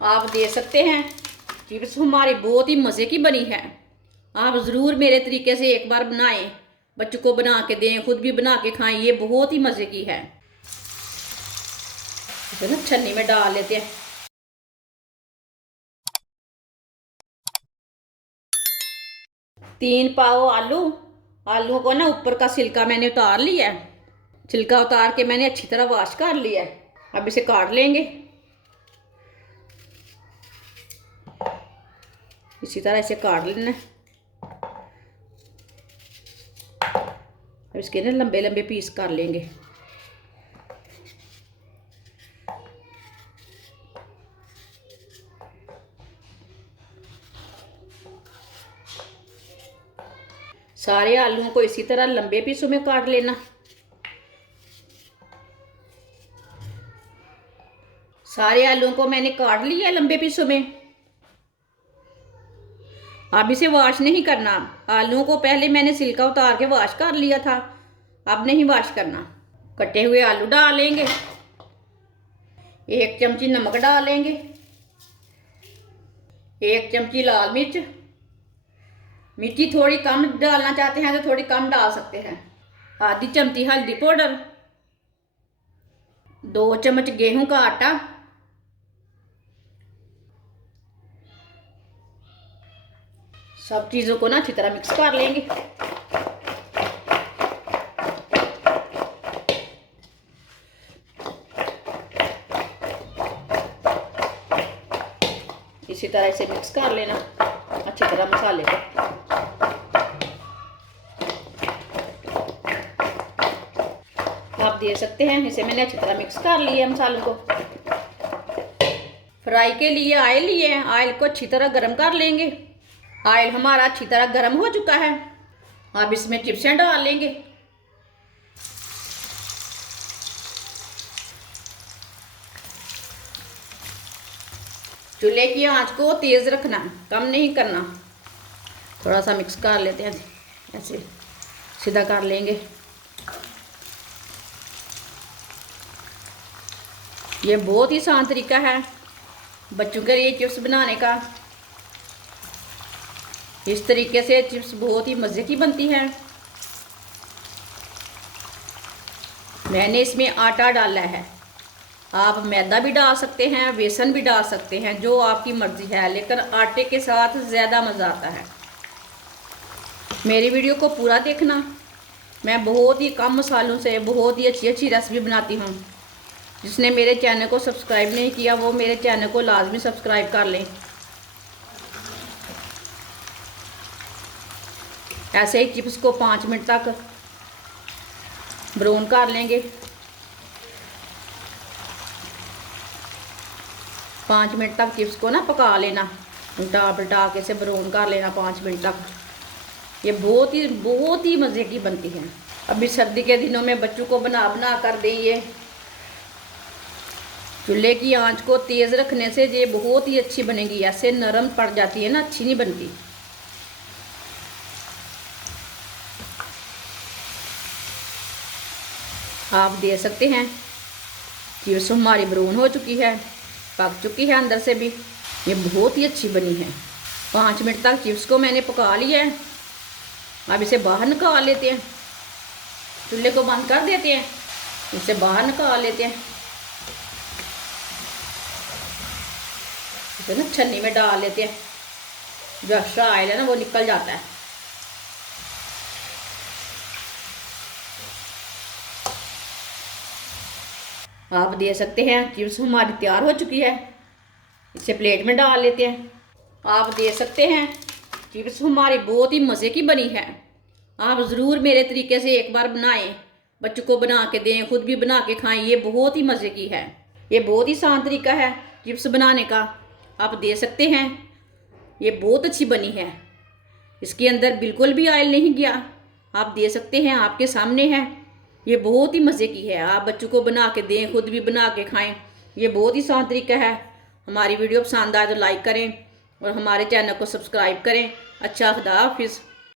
आप दे सकते हैं। चिप्स हमारी बहुत ही मज़े की बनी है। आप ज़रूर मेरे तरीके से एक बार बनाएं, बच्चों को बना के दें, खुद भी बना के खाएं। ये बहुत ही मज़े की है। इसे ना छन्नी में डाल लेते हैं। तीन पाव आलू। आलूओं को ना ऊपर का छिलका मैंने उतार लिया है। छिलका उतार के मैंने अच्छी तरह वॉश कर लिया है। अब इसे काट लेंगे। इसी तरह इसे काट लेना है। अब इसके ना लंबे लंबे पीस कर लेंगे। सारे आलूओं को इसी तरह लंबे पीसों में काट लेना। सारे आलूओं को मैंने काट लिया लंबे पीसों में। अब इसे वॉश नहीं करना। आलूओं को पहले मैंने छिलका उतार के वॉश कर लिया था, अब नहीं वॉश करना। कटे हुए आलू डालेंगे। 1 चमची नमक डालेंगे। 1 चमची लाल मिर्च। मिर्ची थोड़ी कम डालना चाहते हैं तो थोड़ी कम डाल सकते हैं। आधी चमची हल्दी पाउडर। 2 चम्मच गेहूं का आटा। सब चीज़ों को ना अच्छी तरह मिक्स कर लेंगे। इसी तरह इसे मिक्स कर लेना अच्छी तरह मसाले को। आप दे सकते हैं। इसे मैंने अच्छी तरह मिक्स कर लिया मसालों को। फ्राई के लिए ऑयल लिए हैं। ऑयल को अच्छी तरह गर्म कर लेंगे। ऑयल हमारा अच्छी तरह गर्म हो चुका है। अब इसमें चिप्सें डाल लेंगे। चूल्हे की आंच को तेज़ रखना, कम नहीं करना। थोड़ा सा मिक्स कर लेते हैं, ऐसे सीधा कर लेंगे। ये बहुत ही आसान तरीका है बच्चों के लिए चिप्स बनाने का। इस तरीके से चिप्स बहुत ही मज़े की बनती है। मैंने इसमें आटा डाला है। आप मैदा भी डाल सकते हैं, बेसन भी डाल सकते हैं, जो आपकी मर्ज़ी है, लेकिन आटे के साथ ज़्यादा मज़ा आता है। मेरी वीडियो को पूरा देखना। मैं बहुत ही कम मसालों से बहुत ही अच्छी अच्छी रेसिपी बनाती हूँ। जिसने मेरे चैनल को सब्सक्राइब नहीं किया वो मेरे चैनल को लाजमी सब्सक्राइब कर लें। ऐसे ही चिप्स को 5 मिनट तक ब्राउन कर लेंगे। 5 मिनट तक चिप्स को ना पका लेना, उल्टा पलटा के से ब्राउन कर लेना 5 मिनट तक। ये बहुत ही मज़े की बनती है। अभी सर्दी के दिनों में बच्चों को बना बना कर दें। ये चूल्हे की आंच को तेज़ रखने से ये बहुत ही अच्छी बनेगी। ऐसे नरम पड़ जाती है ना, अच्छी नहीं बनती। आप दे सकते हैं। चिप्स हमारी ब्राउन हो चुकी है, पक चुकी है अंदर से भी। ये बहुत ही अच्छी बनी है। 5 मिनट तक चिप्स को मैंने पका लिया है। अब इसे बाहर निकाल लेते हैं। चूल्हे को बंद कर देते हैं, इसे बाहर निकाल लेते हैं। इसे ना छन्नी में डाल लेते हैं। जो एक्स्ट्रा ऑयल है ना वो निकल जाता है। आप दे सकते हैं। चिप्स हमारी तैयार हो चुकी है। इसे प्लेट में डाल लेते हैं। आप दे सकते हैं। चिप्स हमारी बहुत ही मज़े की बनी है। आप ज़रूर मेरे तरीके से एक बार बनाएं, बच्चों को बना के दें, खुद भी बना के खाएं। ये बहुत ही मज़े की है। ये बहुत ही आसान तरीका है चिप्स बनाने का। आप दे सकते हैं। ये बहुत अच्छी बनी है। इसके अंदर बिल्कुल भी ऑयल नहीं गया। आप दे सकते हैं, आपके सामने है। ये बहुत ही मज़े की है। आप बच्चों को बना के दें, खुद भी बना के खाएं। ये बहुत ही आसान तरीका है। हमारी वीडियो पसंद आए तो लाइक करें और हमारे चैनल को सब्सक्राइब करें। अच्छा, खुदा हाफिज़।